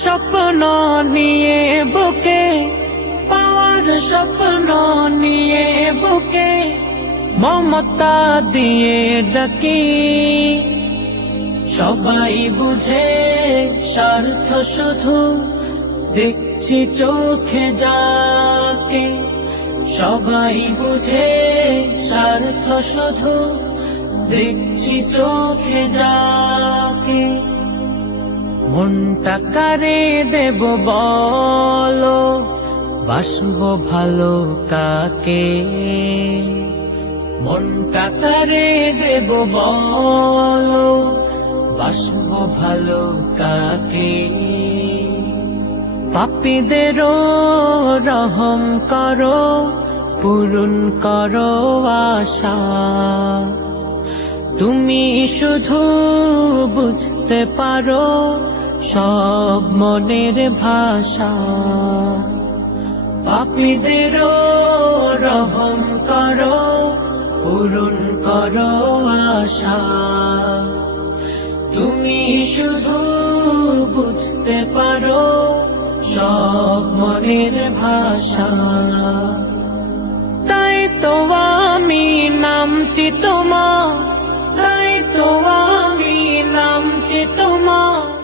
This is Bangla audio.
স্বপ্ন নিয়ে বুকে, পাওয়ার স্বপ্ন নিয়ে বুকে, মমতা দিয়ে ডাকি। সবাই বুঝে স্বার্থ শুধু, দেখছি চোখে যাকে। সবাই বুঝে স্বার্থ শুধু, দেখছি চোখে যাকে। মনটা কারে দেব বলো, বাসবো ভালো কাকে। মনটা কারে দেব বলো, বাসবো ভালো কাকে। পাপীদেরও রহম করো, পূরণ করো আশা। তুমি শুধু বুঝতে পারো সব মনের ভাষা। পাপীদেরও রহম করো, পূরণ করো আশা। তুমি শুধু বুঝতে পারো সব মনের ভাষা। তাই তো আমি নামটি তোমার, তাই তো আমি নামটি তোমার।